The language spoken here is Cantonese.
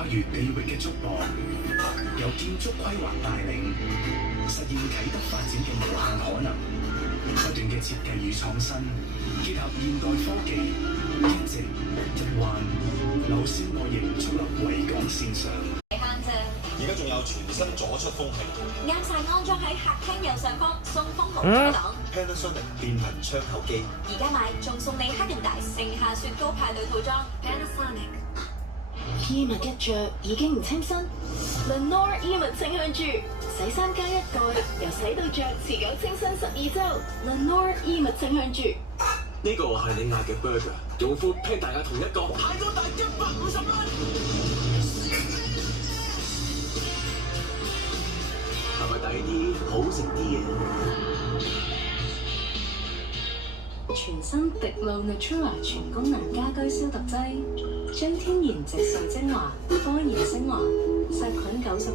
跨越地域嘅觸摸，由建築規劃帶領，實現啟德發展嘅無限可能。不斷嘅設計與創新，結合現代科技，一直一彎，流線外形矗立維港線上。而家仲有全新左出風器，啱晒安裝喺客廳右上方送風無阻擋。Panasonic 變頻窗口機，而家買仲送你黑人大盛夏雪糕派對套裝。Panasonic 衣物一着已經唔清新 ，Lenore 衣物清香珠，洗衫加一蓋，由洗到着持久清新12週。Lenore 衣物清香珠。呢個係你嗌嘅 burger， 用 Food Panda同一個太過大150蚊，係咪抵啲好食啲嘅？全新滴露 Natura 全功能家居消毒劑，將天然植萃精華、科研精華